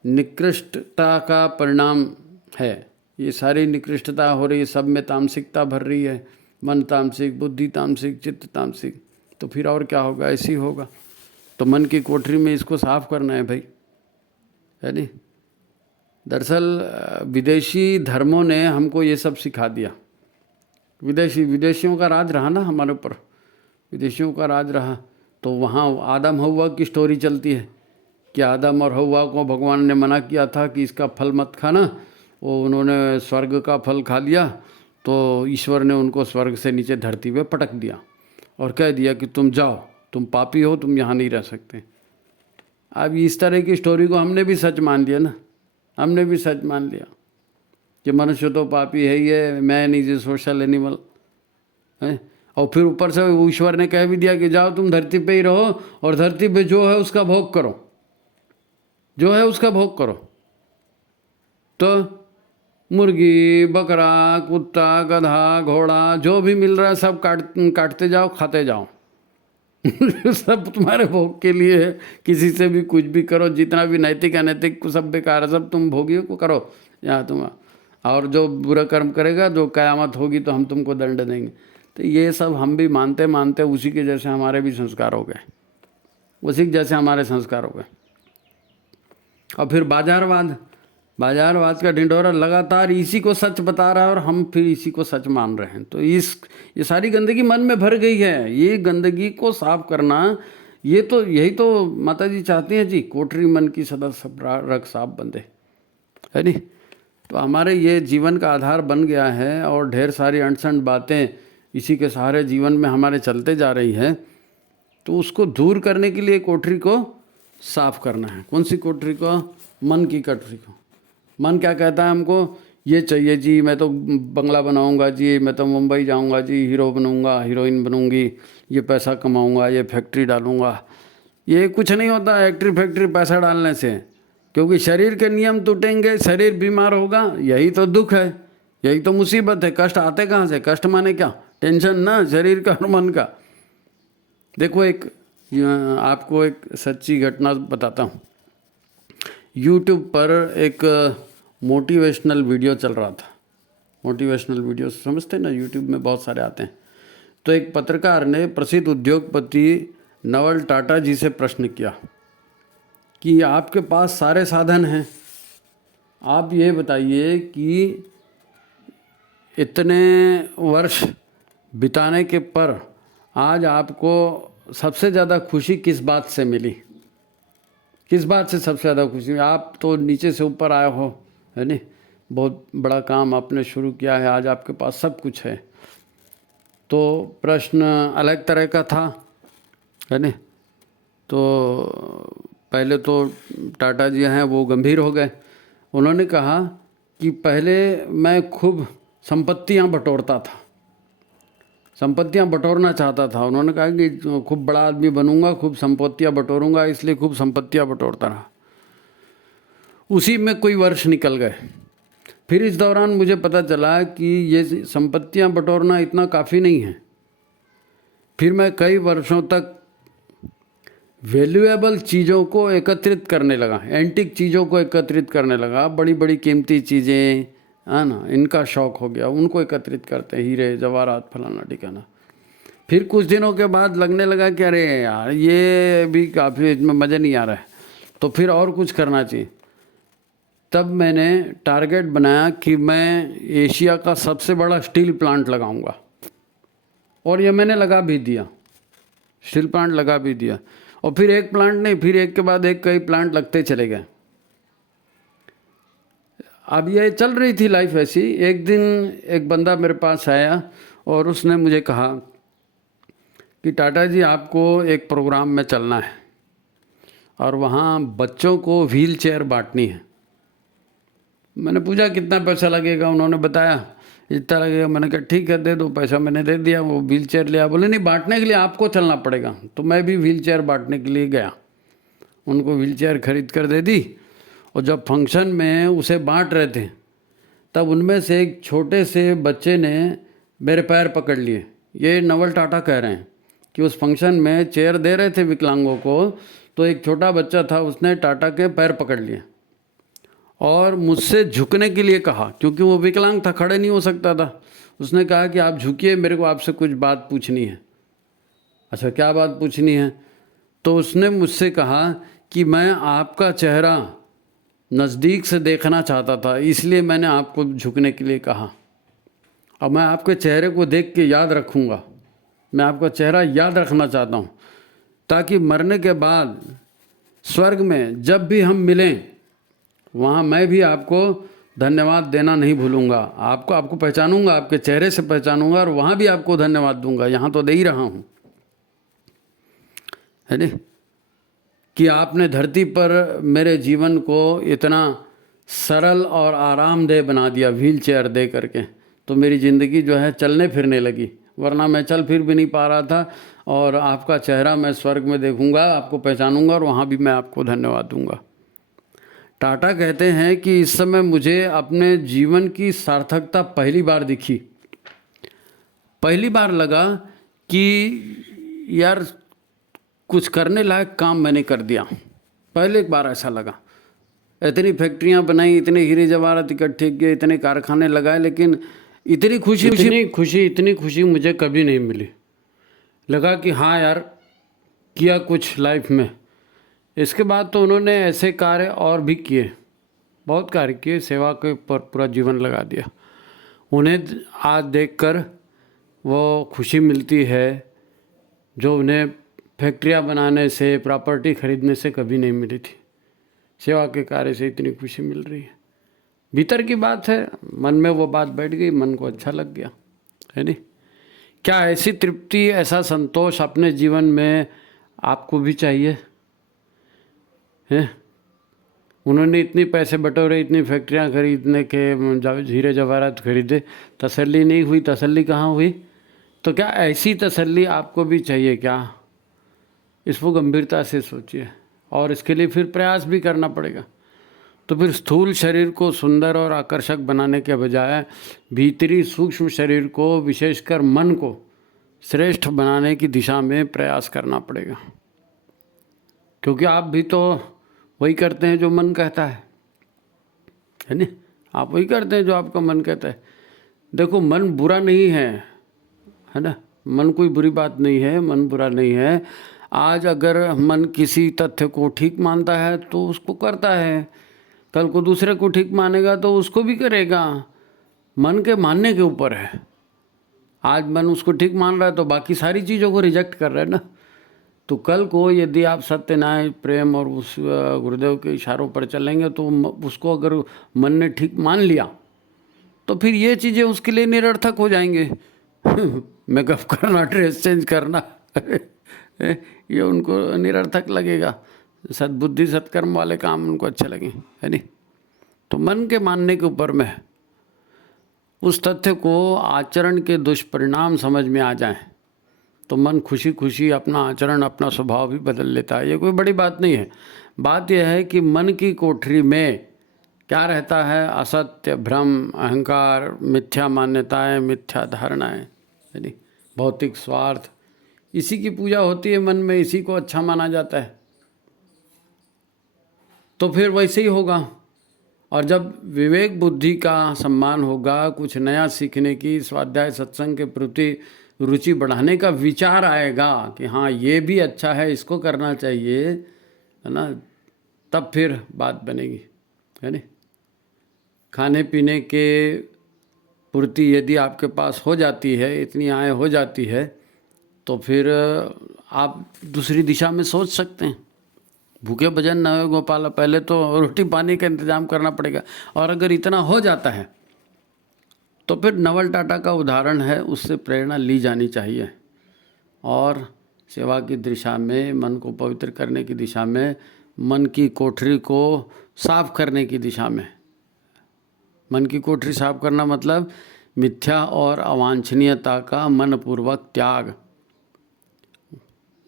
निकृष्टता का परिणाम है। ये सारी निकृष्टता हो रही है, सब में तामसिकता भर रही है। मन तामसिक, बुद्धि तामसिक, चित्त तामसिक, तो फिर और क्या होगा, ऐसी होगा। तो मन की कोठरी में इसको साफ करना है भाई, है नहीं। दरअसल विदेशी धर्मों ने हमको ये सब सिखा दिया। विदेशियों का राज रहा ना हमारे ऊपर, विदेशियों का राज रहा। तो वहाँ आदम हव्वा की स्टोरी चलती है कि आदम और हव्वा को भगवान ने मना किया था कि इसका फल मत खाना, वो उन्होंने स्वर्ग का फल खा लिया, तो ईश्वर ने उनको स्वर्ग से नीचे धरती पे पटक दिया और कह दिया कि तुम जाओ, तुम पापी हो, तुम यहाँ नहीं रह सकते। अब इस तरह की स्टोरी को हमने भी सच मान लिया ना, हमने भी सच मान लिया कि मनुष्य तो पापी है ही है, man is a social animal है। और फिर ऊपर से ईश्वर ने कह भी दिया कि जाओ तुम धरती पे ही रहो और धरती पे जो है उसका भोग करो, जो है उसका भोग करो। तो मुर्गी, बकरा, कुत्ता, गधा, घोड़ा जो भी मिल रहा है सब काटते जाओ, खाते जाओ सब तुम्हारे भोग के लिए है। किसी से भी कुछ भी करो, जितना भी नैतिक अनैतिक सब बेकार है, सब तुम भोगियों को करो यहाँ तुम। और जो बुरा कर्म करेगा, जो कयामत होगी तो हम तुमको दंड देंगे। तो ये सब हम भी मानते मानते उसी के जैसे हमारे भी संस्कार हो गए, उसी के जैसे हमारे संस्कार हो गए। और फिर बाजारवाद का ढिंढोरा लगातार इसी को सच बता रहा है और हम फिर इसी को सच मान रहे हैं। तो ये सारी गंदगी मन में भर गई है। ये गंदगी को साफ करना, यही तो माता जी चाहती हैं जी, कोठरी मन की सदा सब रख साफ बंदे, है नहीं। तो हमारे ये जीवन का आधार बन गया है और ढेर सारी अनसन बातें इसी के सहारे जीवन में हमारे चलते जा रही है। तो उसको दूर करने के लिए कोठरी को साफ करना है। कौन सी कोठरी को? मन की कोठरी को। मन क्या कहता है हमको, ये चाहिए जी, मैं तो बंगला बनाऊंगा जी, मैं तो मुंबई जाऊंगा जी, हीरो बनूंगा, हीरोइन बनूंगी, ये पैसा कमाऊंगा, ये फैक्ट्री डालूंगा। ये कुछ नहीं होता फैक्ट्री पैसा डालने से, क्योंकि शरीर के नियम टूटेंगे, शरीर बीमार होगा। यही तो दुख है, यही तो मुसीबत है। कष्ट आते कहाँ से? कष्ट माने क्या? टेंशन ना, शरीर का और मन का। देखो आपको एक सच्ची घटना बताता हूँ। यूट्यूब पर एक मोटिवेशनल वीडियो चल रहा था। मोटिवेशनल वीडियो समझते हैं ना, यूट्यूब में बहुत सारे आते हैं। तो एक पत्रकार ने प्रसिद्ध उद्योगपति नवल टाटा जी से प्रश्न किया कि आपके पास सारे साधन हैं, आप ये बताइए कि इतने वर्ष बिताने के पर आज आपको सबसे ज़्यादा खुशी किस बात से मिली? किस बात से सबसे ज़्यादा खुशी? आप तो नीचे से ऊपर आए हो, है नहीं, बहुत बड़ा काम आपने शुरू किया है, आज आपके पास सब कुछ है। तो प्रश्न अलग तरह का था, है ना। तो पहले तो टाटा जी हैं वो गंभीर हो गए। उन्होंने कहा कि पहले मैं खूब संपत्तियां बटोरता था, संपत्तियां बटोरना चाहता था। उन्होंने कहा कि खूब बड़ा आदमी बनूंगा, खूब संपत्तियां बटोरूंगा, इसलिए खूब संपत्तियां बटोरता रहा। उसी में कोई वर्ष निकल गए। फिर इस दौरान मुझे पता चला कि ये संपत्तियां बटोरना इतना काफ़ी नहीं है। फिर मैं कई वर्षों तक वैल्यूएबल चीज़ों को एकत्रित करने लगा, एंटिक चीज़ों को एकत्रित करने लगा। बड़ी बड़ी कीमती चीज़ें, है ना, इनका शौक़ हो गया, उनको एकत्रित करते हैं, हीरे जवाहरात फलाना ठिकाना। फिर कुछ दिनों के बाद लगने लगा कि अरे यार ये भी काफ़ी, इसमें मज़ा नहीं आ रहा है, तो फिर और कुछ करना चाहिए। तब मैंने टारगेट बनाया कि मैं एशिया का सबसे बड़ा स्टील प्लांट लगाऊंगा, और ये मैंने लगा भी दिया, स्टील प्लांट लगा भी दिया। और फिर एक प्लांट नहीं, फिर एक के बाद एक कई प्लांट लगते चले गए। अब ये चल रही थी लाइफ ऐसी। एक दिन एक बंदा मेरे पास आया और उसने मुझे कहा कि टाटा जी आपको एक प्रोग्राम में चलना है और वहाँ बच्चों को व्हील चेयर बांटनी है। मैंने पूछा कितना पैसा लगेगा, उन्होंने बताया इतना लगेगा। मैंने कहा ठीक है दे दो पैसा, मैंने दे दिया। वो व्हील चेयर लिया, बोले नहीं बांटने के लिए आपको चलना पड़ेगा। तो मैं भी व्हील चेयर बांटने के लिए गया, उनको व्हील चेयर खरीद कर दे दी। और जब फंक्शन में उसे बांट रहे थे तब उनमें से एक छोटे से बच्चे ने मेरे पैर पकड़ लिए। ये नवल टाटा कह रहे हैं कि उस फंक्शन में चेयर दे रहे थे विकलांगों को, तो एक छोटा बच्चा था, उसने टाटा के पैर पकड़ लिए और मुझसे झुकने के लिए कहा, क्योंकि वो विकलांग था, खड़े नहीं हो सकता था। उसने कहा कि आप झुकिए, मेरे को आपसे कुछ बात पूछनी है। अच्छा क्या बात पूछनी है? तो उसने मुझसे कहा कि मैं आपका चेहरा नज़दीक से देखना चाहता था, इसलिए मैंने आपको झुकने के लिए कहा। अब मैं आपके चेहरे को देख के याद रखूँगा, मैं आपका चेहरा याद रखना चाहता हूँ, ताकि मरने के बाद स्वर्ग में जब भी हम मिलें वहाँ मैं भी आपको धन्यवाद देना नहीं भूलूंगा। आपको पहचानूंगा, आपके चेहरे से पहचानूंगा और वहाँ भी आपको धन्यवाद दूंगा। यहाँ तो दे ही रहा हूँ, है नहीं, कि आपने धरती पर मेरे जीवन को इतना सरल और आरामदेह बना दिया व्हील चेयर दे करके। तो मेरी ज़िंदगी जो है चलने फिरने लगी, वरना मैं चल फिर भी नहीं पा रहा था। और आपका चेहरा मैं स्वर्ग में देखूंगा, आपको पहचानूंगा और वहाँ भी मैं आपको धन्यवाद दूंगा। टाटा कहते हैं कि इस समय मुझे अपने जीवन की सार्थकता पहली बार दिखी। पहली बार लगा कि यार कुछ करने लायक काम मैंने कर दिया। पहले एक बार ऐसा लगा। इतनी फैक्ट्रियां बनाई, इतने हीरे जवाहरात इकट्ठे किए, इतने कारखाने लगाए, लेकिन इतनी खुशी मुझे कभी नहीं मिली। लगा कि हाँ यार किया कुछ लाइफ में। इसके बाद तो उन्होंने ऐसे कार्य और भी किए, बहुत कार्य किए, सेवा के पर पूरा जीवन लगा दिया। उन्हें आज देखकर वो खुशी मिलती है जो उन्हें फैक्ट्रियां बनाने से, प्रॉपर्टी खरीदने से कभी नहीं मिली थी। सेवा के कार्य से इतनी खुशी मिल रही है। भीतर की बात है, मन में वो बात बैठ गई, मन को अच्छा लग गया, है नहीं। क्या ऐसी तृप्ति, ऐसा संतोष अपने जीवन में आपको भी चाहिए? हैं? उन्होंने इतने पैसे बटोरे, इतनी फैक्ट्रियां खरीदने के, हीरे जवाहरात खरीदे, तसल्ली नहीं हुई। तसल्ली कहाँ हुई? तो क्या ऐसी तसल्ली आपको भी चाहिए क्या? इसको गंभीरता से सोचिए, और इसके लिए फिर प्रयास भी करना पड़ेगा। तो फिर स्थूल शरीर को सुंदर और आकर्षक बनाने के बजाय भीतरी सूक्ष्म शरीर को, विशेषकर मन को श्रेष्ठ बनाने की दिशा में प्रयास करना पड़ेगा। क्योंकि आप भी तो वही करते हैं जो मन कहता है नहीं? आप वही करते हैं जो आपका मन कहता है। देखो मन बुरा नहीं है ना, मन कोई बुरी बात नहीं है, मन बुरा नहीं है। आज अगर मन किसी तथ्य को ठीक मानता है तो उसको करता है, कल को दूसरे को ठीक मानेगा तो उसको भी करेगा। मन के मानने के ऊपर है। आज मन उसको ठीक मान रहा है तो बाकी सारी चीज़ों को रिजेक्ट कर रहा है ना। तो कल को यदि आप सत्य, न्याय, प्रेम और उस गुरुदेव के इशारों पर चलेंगे तो उसको अगर मन ने ठीक मान लिया तो फिर ये चीज़ें उसके लिए निरर्थक हो जाएंगे। मेकअप करना, ड्रेस चेंज करना ये उनको निरर्थक लगेगा। सद्बुद्धि सत्कर्म वाले काम उनको अच्छे लगे, है नहीं। तो मन के मानने के ऊपर में है। उस तथ्य को आचरण के दुष्परिणाम समझ में आ जाएं तो मन खुशी खुशी अपना आचरण, अपना स्वभाव भी बदल लेता है। ये कोई बड़ी बात नहीं है। बात यह है कि मन की कोठरी में क्या रहता है? असत्य, भ्रम, अहंकार, मिथ्या मान्यताएं, मिथ्या धारणाएं, यानी भौतिक स्वार्थ, इसी की पूजा होती है मन में, इसी को अच्छा माना जाता है। तो फिर वैसे ही होगा। और जब विवेक बुद्धि का सम्मान होगा, कुछ नया सीखने की, स्वाध्याय सत्संग के प्रति रुचि बढ़ाने का विचार आएगा कि हाँ ये भी अच्छा है, इसको करना चाहिए, है ना, तब फिर बात बनेगी, है नहीं। खाने पीने के पूर्ति यदि आपके पास हो जाती है, इतनी आय हो जाती है, तो फिर आप दूसरी दिशा में सोच सकते हैं। भूखे भजन न हो गोपाला, पहले तो रोटी पानी का इंतजाम करना पड़ेगा। और अगर इतना हो जाता है तो फिर नवल टाटा का उदाहरण है, उससे प्रेरणा ली जानी चाहिए। और सेवा की दिशा में, मन को पवित्र करने की दिशा में, मन की कोठरी को साफ करने की दिशा में। मन की कोठरी साफ करना मतलब मिथ्या और अवांछनीयता का मनपूर्वक त्याग।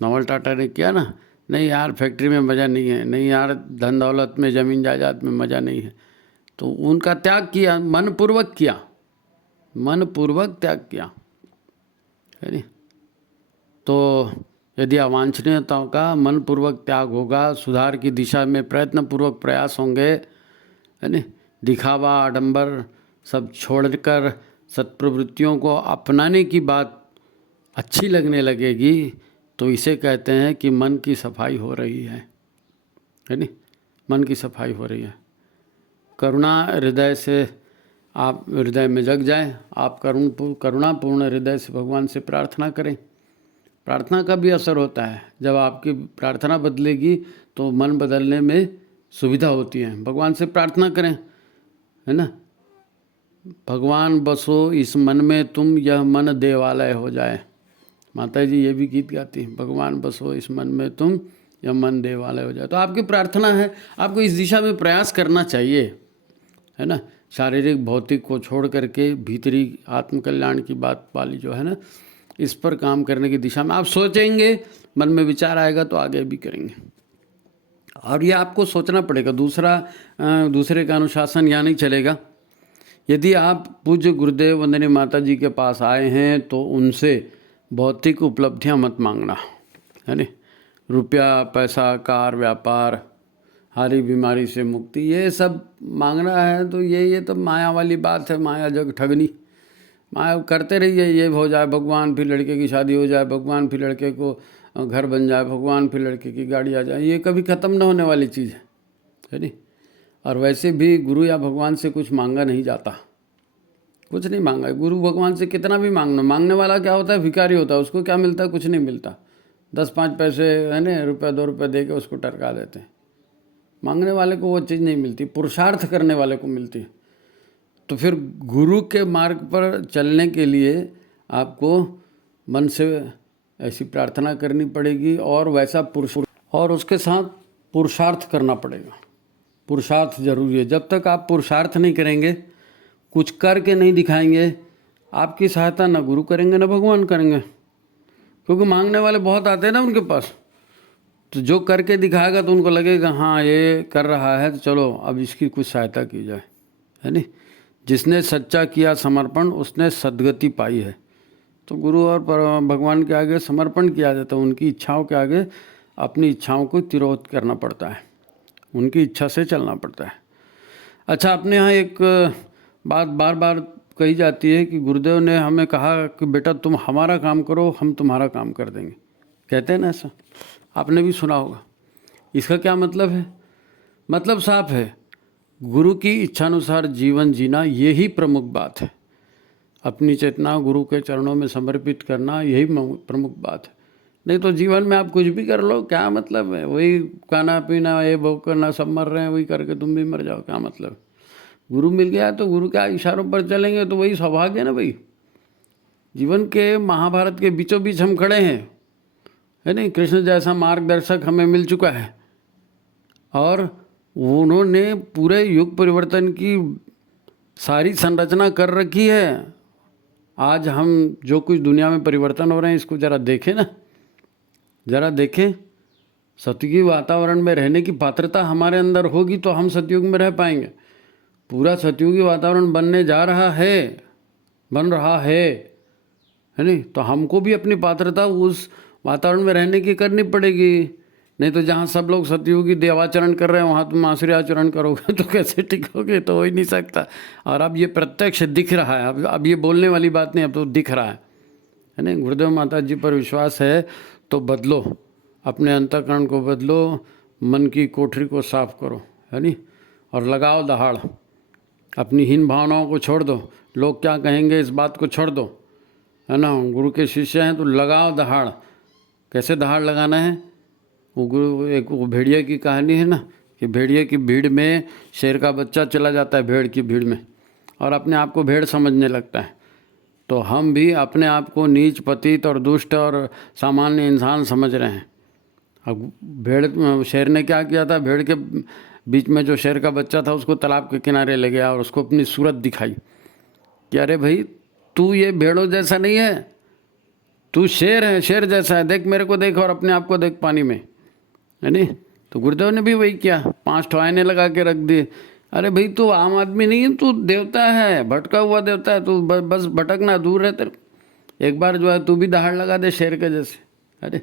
नवल टाटा ने किया ना, नहीं यार फैक्ट्री में मज़ा नहीं है, नहीं यार धन दौलत में, ज़मीन जायदाद में मज़ा नहीं है, तो उनका त्याग किया, मनपूर्वक किया, मनपूर्वक त्याग किया, है नहीं। तो यदि अवांछनीयताओं का मनपूर्वक त्याग होगा, सुधार की दिशा में प्रयत्नपूर्वक प्रयास होंगे, है नहीं, दिखावा आडंबर सब छोड़कर सत्प्रवृत्तियों को अपनाने की बात अच्छी लगने लगेगी, तो इसे कहते हैं कि मन की सफाई हो रही है नहीं, मन की सफाई हो रही है। करुणा हृदय से आप हृदय में जग जाए, आप करुणापूर्ण हृदय से भगवान से प्रार्थना करें। प्रार्थना का भी असर होता है। जब आपकी प्रार्थना बदलेगी तो मन बदलने में सुविधा होती है। भगवान से प्रार्थना करें, है ना। भगवान बसो इस मन में तुम, यह मन देवालय हो जाए। माता जी ये भी गीत गाती हैं, भगवान बसो इस मन में तुम, यह मन देवालय हो जाए। तो आपकी प्रार्थना है, आपको इस दिशा में प्रयास करना चाहिए, है ना। शारीरिक भौतिक को छोड़ करके भीतरी आत्मकल्याण की बात वाली जो है ना, इस पर काम करने की दिशा में आप सोचेंगे, मन में विचार आएगा तो आगे भी करेंगे। और ये आपको सोचना पड़ेगा। दूसरे का अनुशासन यहाँ नहीं चलेगा। यदि आप पूज्य गुरुदेव वंदनीय माता जी के पास आए हैं तो उनसे भौतिक उपलब्धियां मत मांगना, है नहीं। रुपया, पैसा, कार, व्यापार, हारी बीमारी से मुक्ति, ये सब मांगना है तो ये तो माया वाली बात है। माया जग ठगनी, माया करते रहिए। ये हो जाए भगवान, फिर लड़के की शादी हो जाए भगवान, फिर लड़के को घर बन जाए भगवान, फिर लड़के की गाड़ी आ जाए। ये कभी ख़त्म न होने वाली चीज़ है नहीं। और वैसे भी गुरु या भगवान से कुछ मांगा नहीं जाता, कुछ नहीं मांगा। गुरु भगवान से कितना भी मांगना, मांगने वाला क्या होता है? भिखारी होता है। उसको क्या मिलता है? कुछ नहीं मिलता। 10-5 पैसे, है ना, रुपये 2 रुपये दे के उसको टरका देते हैं। मांगने वाले को वो चीज़ नहीं मिलती, पुरुषार्थ करने वाले को मिलती है। तो फिर गुरु के मार्ग पर चलने के लिए आपको मन से ऐसी प्रार्थना करनी पड़ेगी और वैसा और उसके साथ पुरुषार्थ करना पड़ेगा। पुरुषार्थ जरूरी है। जब तक आप पुरुषार्थ नहीं करेंगे, कुछ करके नहीं दिखाएंगे, आपकी सहायता ना गुरु करेंगे ना भगवान करेंगे। क्योंकि मांगने वाले बहुत आते हैं ना उनके पास, तो जो करके दिखाएगा तो उनको लगेगा हाँ ये कर रहा है, तो चलो अब इसकी कुछ सहायता की जाए, है नहीं। जिसने सच्चा किया समर्पण उसने सद्गति पाई है। तो गुरु और भगवान के आगे समर्पण किया जाता है। उनकी इच्छाओं के आगे अपनी इच्छाओं को तिरोध करना पड़ता है, उनकी इच्छा से चलना पड़ता है। अच्छा, अपने यहाँ एक बात बार बार कही जाती है कि गुरुदेव ने हमें कहा कि बेटा तुम हमारा काम करो, हम तुम्हारा काम कर देंगे। कहते हैं ना ऐसा, आपने भी सुना होगा। इसका क्या मतलब है? मतलब साफ है, गुरु की इच्छानुसार जीवन जीना यही प्रमुख बात है। अपनी चेतना गुरु के चरणों में समर्पित करना यही प्रमुख बात है। नहीं तो जीवन में आप कुछ भी कर लो, क्या मतलब है? वही खाना पीना, ये भोग करना, सब मर रहे हैं, वही करके तुम भी मर जाओ, क्या मतलब? गुरु मिल गया तो गुरु के इशारों पर चलेंगे तो वही सौभाग्य है ना भाई। जीवन के महाभारत के बीचों बीच हम खड़े हैं, है नहीं। कृष्ण जैसा मार्गदर्शक हमें मिल चुका है और उन्होंने पूरे युग परिवर्तन की सारी संरचना कर रखी है। आज हम जो कुछ दुनिया में परिवर्तन हो रहे हैं इसको ज़रा देखें ना, ज़रा देखें। सतयुगी वातावरण में रहने की पात्रता हमारे अंदर होगी तो हम सतयुग में रह पाएंगे। पूरा सतयुगी वातावरण बनने जा रहा है, बन रहा है नहीं। तो हमको भी अपनी पात्रता उस वातावरण में रहने की करनी पड़ेगी। नहीं तो जहाँ सब लोग सतयुगी देवाचरण कर रहे हैं वहाँ तुम आसुरी आचरण करोगे तो कैसे टिकोगे, तो हो ही नहीं सकता। और अब ये प्रत्यक्ष दिख रहा है, अब ये बोलने वाली बात नहीं, अब तो दिख रहा है नहीं। गुरुदेव माता जी पर विश्वास है तो बदलो, अपने अंतःकरण को बदलो, मन की कोठरी को साफ करो, है नहीं। और लगाओ दहाड़, अपनी हीन भावनाओं को छोड़ दो, लोग क्या कहेंगे इस बात को छोड़ दो, है ना। गुरु के शिष्य हैं तो लगाओ दहाड़। कैसे दहाड़ लगाना है, वो गुरु एक वो भेड़िया की कहानी है ना कि भेड़िए की भीड़ में शेर का बच्चा चला जाता है भेड़ की भीड़ में और अपने आप को भेड़ समझने लगता है। तो हम भी अपने आप को नीच, पतित और दुष्ट और सामान्य इंसान समझ रहे हैं। अब शेर ने क्या किया था, भेड़ के बीच में जो शेर का बच्चा था उसको तालाब के किनारे ले गया और उसको अपनी सूरत दिखाई कि अरे भाई तू ये भेड़ों जैसा नहीं है, तू शेर है, शेर जैसा है, देख मेरे को देख और अपने आप को देख पानी में, है नहीं। तो गुरुदेव ने भी वही किया, 5 ठो आईने लगा के रख दिए। अरे भाई तू आम आदमी नहीं है, तू देवता है, भटका हुआ देवता है, तू बस भटकना, दूर रह तेरे। एक बार जो है तू भी दहाड़ लगा दे शेर के जैसे, अरे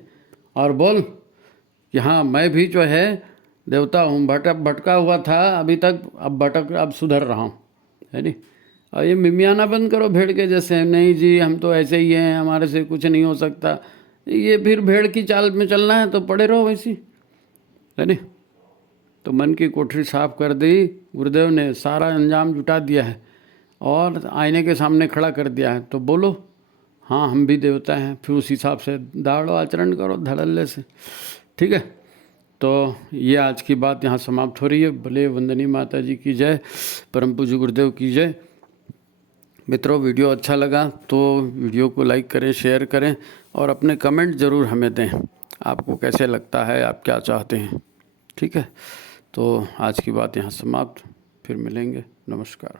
और बोल कि हाँ मैं भी जो है देवता हूँ, भटका हुआ था अभी तक, अब सुधर रहा हूँ, है नहीं। और ये मिमियाना बंद करो भेड़ के जैसे, नहीं जी हम तो ऐसे ही हैं, हमारे से कुछ नहीं हो सकता। ये फिर भेड़ की चाल में चलना है तो पड़े रहो वैसी, है नहीं। तो मन की कोठरी साफ कर दी गुरुदेव ने, सारा अंजाम जुटा दिया है और आईने के सामने खड़ा कर दिया है। तो बोलो हाँ हम भी देवता हैं, फिर उस हिसाब से दाड़ो आचरण करो धड़ल्ले से, ठीक है। तो ये आज की बात यहाँ समाप्त हो रही है। भले वंदनी माता जी की जय, परम पूज्य गुरुदेव की जय। मित्रों वीडियो अच्छा लगा तो वीडियो को लाइक करें, शेयर करें और अपने कमेंट ज़रूर हमें दें, आपको कैसे लगता है, आप क्या चाहते हैं, ठीक है। तो आज की बात यहाँ समाप्त, फिर मिलेंगे, नमस्कार।